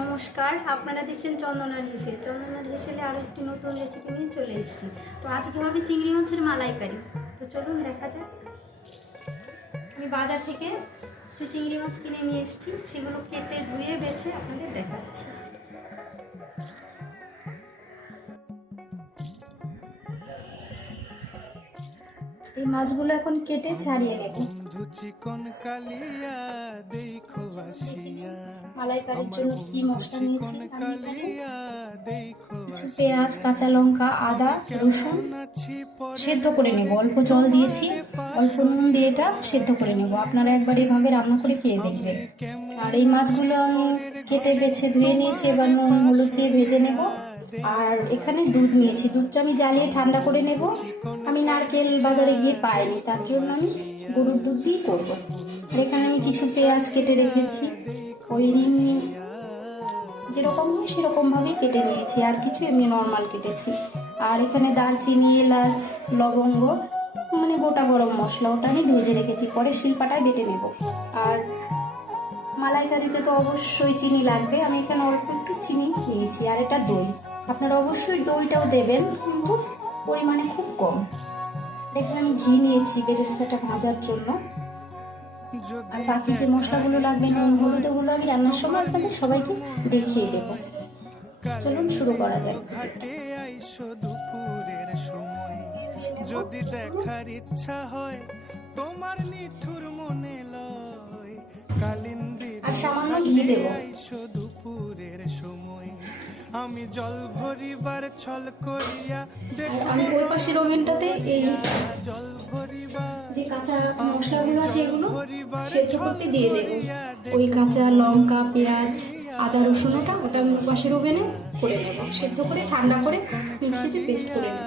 নমস্কার, আপনারা দেখছেন চন্দনার হেসেল। চন্দনার হেসেলে আরও একটি নতুন রেসিপি নিয়ে চলে এসেছি। তো আজকে হবে চিংড়ি মাছের মালাইকারি। তো চলুন দেখা যাক। আমি বাজার থেকে কিছু চিংড়ি মাছ কিনে নিয়ে এসেছি, সেগুলো কেটে ধুয়ে বেছে আপনাদের দেখাচ্ছি। এই মাছগুলো এখন কেটে ছাড়িয়ে নেব। মালাইকারির জন্য কি মশলা নিয়েছি আমি এখানে কিছু পেঁয়াজ, কাঁচা লঙ্কা, আদা, রসুন সেদ্ধ করে নেব। অল্প জল দিয়েছি, অল্প নুন দিয়ে এটা সেদ্ধ করে নেব। আপনারা একবার এইভাবে রান্না করে খেয়ে দেখবেন। আর এই মাছগুলো আমি কেটে বেছে ধুয়ে নিয়েছি, এবার নুন হলুদ দিয়ে ভেজে নেব। আর এখানে দুধ নিয়েছি, দুধটা আমি জ্বালিয়ে ঠান্ডা করে নেব। আমি নারকেল বাজারে গিয়ে পাইনি, তার জন্য আমি গরুর দুধ দিয়ে করবো। আর এখানে আমি কিছু পেঁয়াজ কেটে রেখেছি, ওই যেরকম হয় সেরকম ভাবেই কেটে নিয়েছি, আর কিছু এমনি নর্মাল কেটেছি। আর এখানে দারচিনি, এলাচ, লবঙ্গ মানে গোটা গরম মশলা, ওটা আমি ভেজে রেখেছি, পরে শিলপাটায় বেটে নেব। আর মালাইকারিতে তো অবশ্যই চিনি লাগবে, আমি এখানে অল্প একটু চিনি নিয়েছি। আর এটা দই, আপনারা অবশ্যই দইটাও দেবেন, কিন্তু পরিমাণে খুব কম। এখানে আমি ঘি নিয়েছি বেরেস্তাটা ভাজার জন্য। আর বাকি যে মশলাগুলো লাগবে, নুন হলুদ, ওগুলো আমি রান্নার সময় আপনাদের সবাইকে দেখিয়ে দেব। চলুন শুরু করা যাক। যদি দেখার ইচ্ছা হয় তোমার নিঠুর মনে লয়, কালিন্দির আর সামান্য ঘি দেব। দুপুরের সময় আমি জল ভরিবার ছল করিয়া, আমি ওই পাশের ওভেনটাতে এই জল ভরিবার যে কাঁচা মশলাগুলো আছে এগুলো সেদ্ধ করতে দিয়ে দেব। ওই কাঁচা লঙ্কা, পেঁয়াজ, আদা, রসুন ওটা আমি ওই পাশের ওভেনে করে নেব। সেদ্ধ করে ঠান্ডা করে মিক্সিতে পেস্ট করে নেব।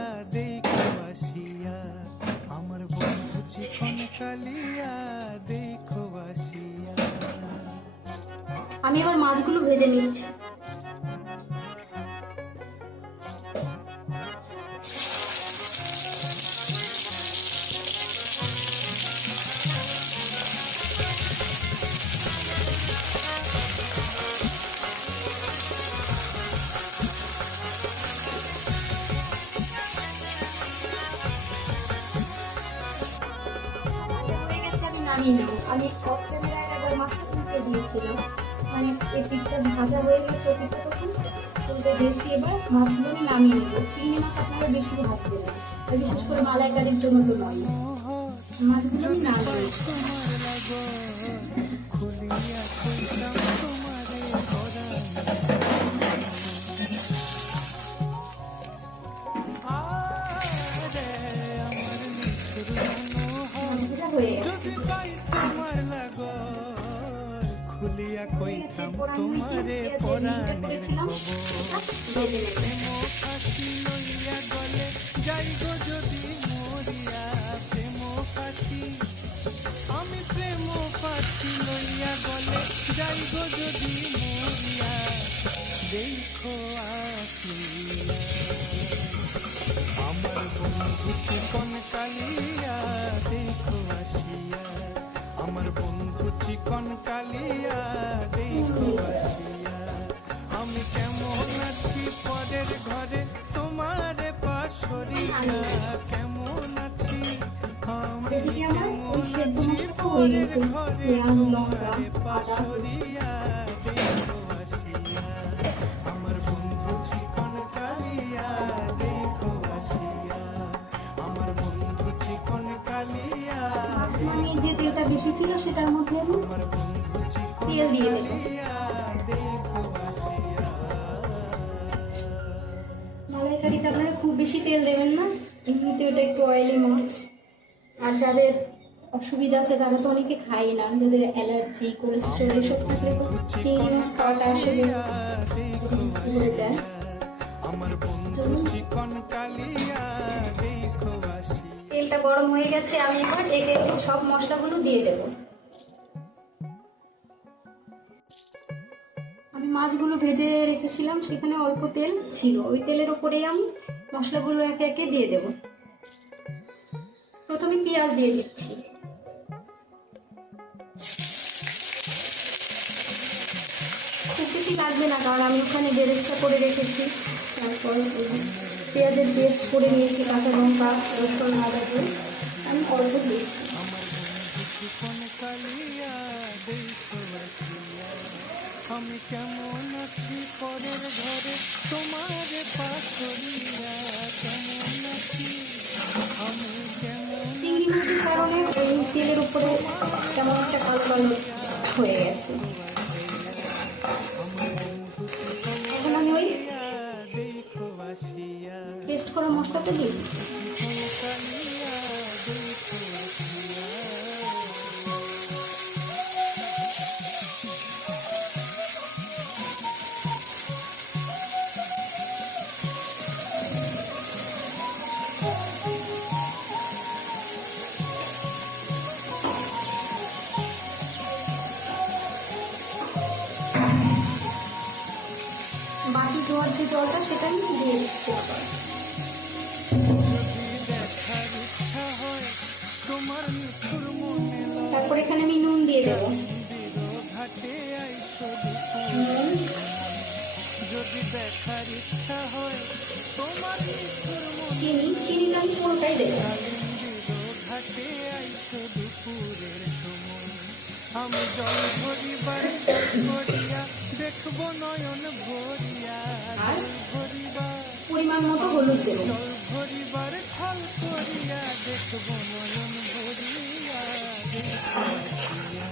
আমি এবার মাছগুলো ভেজে নিচ্ছি। আমি অফ ক্যামেরায় একবার মাছটা তুলতে দিয়েছিলাম, মানে এপিকটা ভাজা হয়ে গেছে, এপিকটা তখন তুলতে দিয়েছি। এবার মাছগুলো নামিয়ে নেব। চিংড়ি মাছ আপনারা বেশি ভাজবেন না, বিশেষ করে মালাইকারির জন্য তো নয়। মাছগুলো আমি নামিয়ে হয়ে গেছে। খুলিয়া কইতাম তোমারে পরাণে লইয়া গলে যাইব যদি মরিয়া, প্রেম পাখি আমি প্রেম পাখি লইয়া গলে যাইব যদি মরিয়া, দেখো আসিয়া আমার বন্ধু চিকন কালিয়া, দেখো আসিয়া আমার বন্ধু চিকন কালিয়া, দেখো আসিয়া আমি কেমন আছি পরের ঘরে তোমার পাশরিয়া, কেমন আছি আমি কেমন আছি পরের ঘরে তোমার পাশরিয়া, দেখো আসিয়া আমার বন্ধু চিকন কালিয়া, দেখো আসিয়া আমার বন্ধু চিকন কালিয়া। মানে যে তেলটা বেশি ছিল সেটার মধ্যে আমি তেল দিয়ে দেব। মালাইকারিতে আপনারা খুব বেশি তেল দেবেন না, এমনিতে ওটা একটু অয়েলি মাছ। আর যাদের অসুবিধা আছে তারা তো অনেকে খায় না, যাদের অ্যালার্জি, কোলেস্ট্রল এসব থাকলে তো চিংড়ি মাছ খাওয়াটা আসলে রিস্কি হয়ে যায়। তেলটা গরম হয়ে গেছে, আমি এবার একে সব মশলাগুলো দিয়ে দেব। আমি মাছগুলো ভেজে রেখেছিলাম, সেখানে অল্প তেল ছিল, ওই তেলের ওপরেই আমি মশলাগুলো একে একে দিয়ে দেব। প্রথমে পেঁয়াজ দিয়ে দিচ্ছি, খুব বেশি লাল লাগবে না, কারণ আমি ওখানে বেরেস্তা করে রেখেছি। তারপর পেঁয়াজের পেস্ট করে নিয়েছি, কাঁচা লঙ্কা, রসুন, আদা দিয়ে আমি অল্প দিয়েছি। আমি কেমন আছি পরের ঘরে তোমারে পাশরিয়া কেমন আছি আমি কেমন চিংড়ি মাছের কারণে ওই তেলের উপরে কেমন একটা কালো কালো হয়ে গেছে। এখন আমি ওই দেখো আসিয়া পেস্ট করা মশলাটা দিয়ে দিচ্ছি। কালিয়া দেখো আসিয়া বাকি ধোয়ার যে জলটা সেটা আমি দিয়ে দিচ্ছি আবার। দেখার ইচ্ছা হয় তোমার নিঠুর মনে তারপর এখানে আমি নুন দিয়ে দেবো। ঘাটে আইসো নুন, যদি দেখার ইচ্ছা হয় তোমার নিঠুর চিনিটা আমি পুরোটাই দেবো। ঘাটে আইসো দুপুরের সময় আমি জল ভরিবার করিয়া দেখবো নয়ন ভরিয়া আর ভরিবার পরিমাণ মতো হলুদ দেবো। জল ভরিবার ছল করিয়া দেখবো নয়ন ভরিয়া দেখো আসিয়া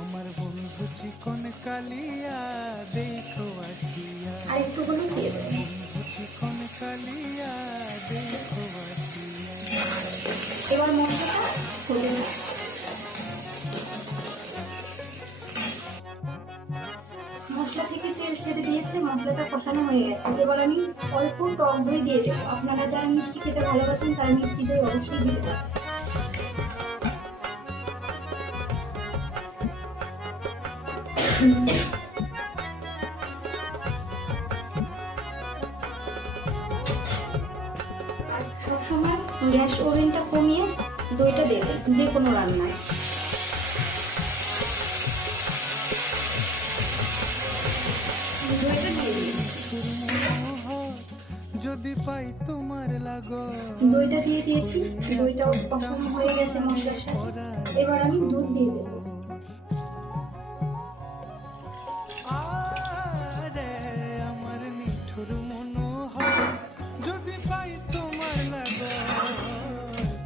আমার বন্ধু চিকন কালিয়া দেখো আসিয়া আর একটু হলুদ দিয়ে দেবো। বন্ধু চিকন কালিয়া দেখো আসিয়া এবার মশলাটা হলুদ, মশলা থেকে তেল ছেড়ে দিয়েছে, মশলাটা কষানো হয়ে গেছে। এবার আমি অল্প টক দই দিয়ে দেবো। আপনারা যারা মিষ্টি খেতে ভালোবাসেন তারা মিষ্টি দই অবশ্যই দিয়ে দেবেন। আর সবসময় গ্যাস ওভেনটা কমিয়ে দইটা দেবেন যে কোনো রান্নায়। দইটা দিয়ে দিয়েছি। যদি পাই তোমার লাগো দইটা দিয়ে দিয়েছি, দইটাও কষানো হয়ে গেছে মশলার সাথে। এবার আমি দুধ দিয়ে দেবো। আরে আমার নিঠুর মনোহর যদি পাই তোমার লাগো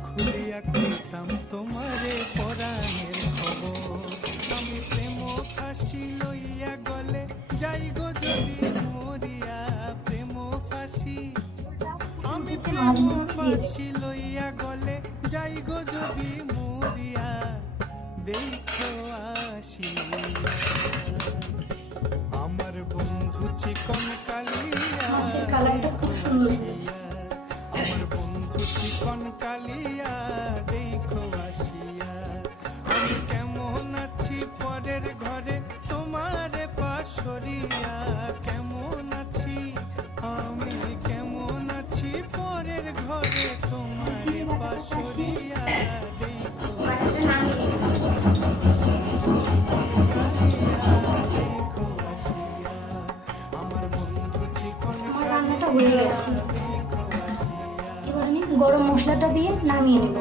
খুলিয়া কইতাম তোমারে পরাণের খবর আমি প্রেম ফাঁসি লইয়া গলে যাই গো যদি মরিয়া প্রেম ফাঁসি আমি প্রেম ফাঁসি লইয়া গলে যাই গো যদি মরিয়া দেখো আসিয়া আমার বন্ধু চিকন কালিয়া মাছের কালারটা খুব সুন্দর হয়েছে। আমার বন্ধু চিকন কালিয়া দেখো আসিয়া আমি কেমন আছি পরের ঘরে তোমারে পাশরিয়া কেমন আছি আমি কেমন আছি পরের ঘরে তোমারে পাশরিয়া দেখো বাটাটা নামিয়ে দিচ্ছি। দেখো আসিয়া আমার বন্ধু চিকন আমার রান্নাটা হয়ে গেছে। এবার আমি গরম মশলাটা দিয়ে নামিয়ে নেব।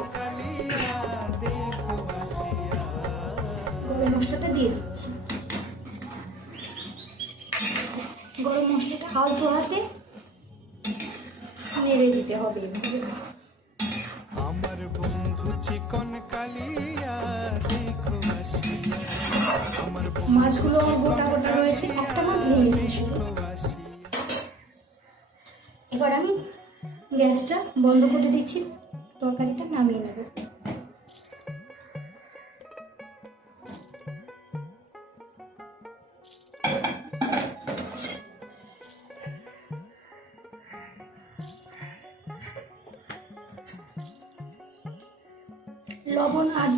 গরম মশলাটা দিয়ে দিচ্ছি। গরম মশলাটা আলতো হাতে নেড়ে দিতে হবে এভাবে। আমার বন্ধু চিকন কালিয়া দেখো আসিয়া আমার মাছগুলো আমার গোটা গোটা রয়েছে, একটা মাছ ভেঙেছি শুধু। আসিয়া এবার আমি গ্যাসটা বন্ধ করে দিচ্ছি, তরকারিটা নামিয়ে নেব। লবণ আর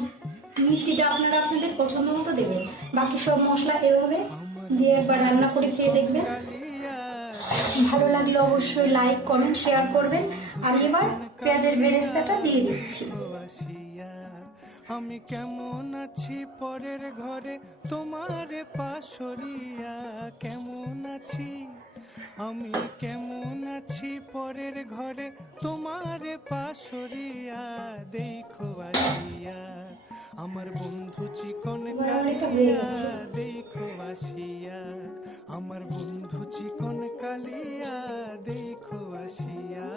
মিষ্টিটা আপনারা আপনাদের পছন্দ মতো দেবেন। বাকি সব মশলা এভাবে দিয়ে একবার রান্না করে খেয়ে দেখবেন। ভালো লাগলে অবশ্যই লাইক, কমেন্ট, শেয়ার করবেন। আমি এবার পেঁয়াজের বেরেস্তাটা দিয়ে দিচ্ছি। আসিয়া আমি কেমন আছি পরের ঘরে তোমারে পাশরিয়া, কেমন আছি আমি কেমন আছি পরের ঘরে তোমারে পাশরিয়া, দেখো আসিয়া আমার বন্ধু চিকন এবার এটা হয়ে কালিয়া, গেছে। দেখো আসিয়া আমার বন্ধু চিকন কালিয়া, দেখো আসিয়া।